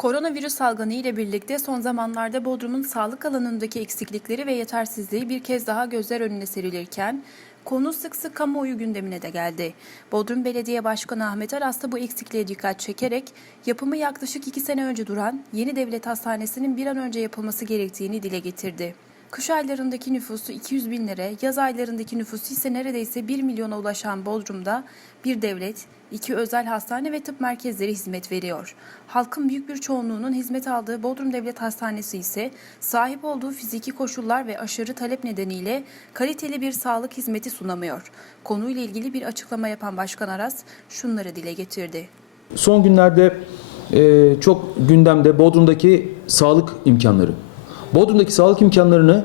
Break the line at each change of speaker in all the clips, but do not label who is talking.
Koronavirüs salgını ile birlikte son zamanlarda Bodrum'un sağlık alanındaki eksiklikleri ve yetersizliği bir kez daha gözler önüne serilirken konu sık sık kamuoyu gündemine de geldi. Bodrum Belediye Başkanı Ahmet Aras da bu eksikliğe dikkat çekerek yapımı yaklaşık iki sene önce duran yeni devlet hastanesinin bir an önce yapılması gerektiğini dile getirdi. Kış aylarındaki nüfusu 200 binlere, yaz aylarındaki nüfusu ise neredeyse 1 milyona ulaşan Bodrum'da bir devlet, iki özel hastane ve tıp merkezleri hizmet veriyor. Halkın büyük bir çoğunluğunun hizmet aldığı Bodrum Devlet Hastanesi ise sahip olduğu fiziki koşullar ve aşırı talep nedeniyle kaliteli bir sağlık hizmeti sunamıyor. Konuyla ilgili bir açıklama yapan Başkan Aras şunları dile getirdi.
Son günlerde e, çok gündemde Bodrum'daki sağlık imkanları. Bodrum'daki sağlık imkanlarını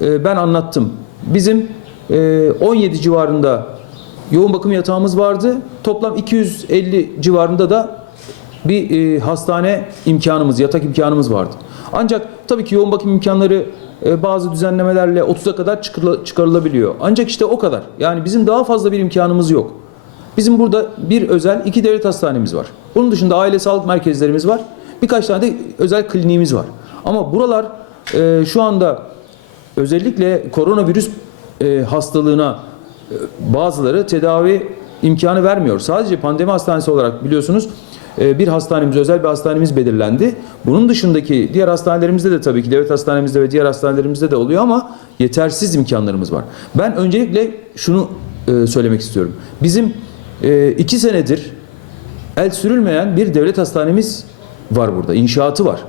e, ben anlattım. Bizim e, 17 civarında yoğun bakım yatağımız vardı. Toplam 250 civarında da bir e, hastane imkanımız, yatak imkanımız vardı. Ancak tabii ki yoğun bakım imkanları e, bazı düzenlemelerle 30'a kadar çıkarıla- çıkarılabiliyor. Ancak işte o kadar. Yani bizim daha fazla bir imkanımız yok. Bizim burada bir özel, iki devlet hastanemiz var. Bunun dışında aile sağlık merkezlerimiz var. Birkaç tane de özel kliniğimiz var. Ama buralar e, şu anda özellikle koronavirüs e, hastalığına e, bazıları tedavi imkanı vermiyor. Sadece pandemi hastanesi olarak biliyorsunuz e, bir hastanemiz, özel bir hastanemiz belirlendi. Bunun dışındaki diğer hastanelerimizde de tabii ki devlet hastanemizde ve diğer hastanelerimizde de oluyor ama yetersiz imkanlarımız var. Ben öncelikle şunu e, söylemek istiyorum. Bizim e, iki senedir el sürülmeyen bir devlet hastanemiz var burada. İnşaatı var.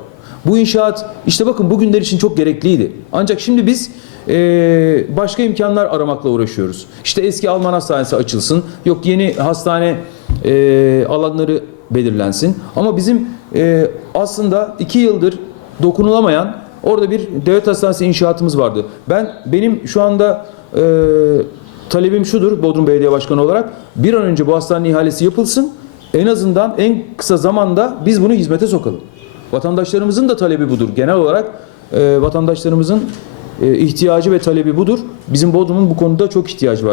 Bu inşaat işte bakın bugünler için çok gerekliydi. Ancak şimdi biz e, başka imkanlar aramakla uğraşıyoruz. İşte eski Alman hastanesi açılsın. Yok yeni hastane e, alanları belirlensin. Ama bizim e, aslında iki yıldır dokunulamayan orada bir devlet hastanesi inşaatımız vardı. Ben benim şu anda e, talebim şudur Bodrum Belediye Başkanı olarak bir an önce bu hastanenin ihalesi yapılsın. En azından en kısa zamanda biz bunu hizmete sokalım. Vatandaşlarımızın da talebi budur. Genel olarak e, vatandaşlarımızın e, ihtiyacı ve talebi budur. Bizim Bodrum'un bu konuda çok ihtiyacı var.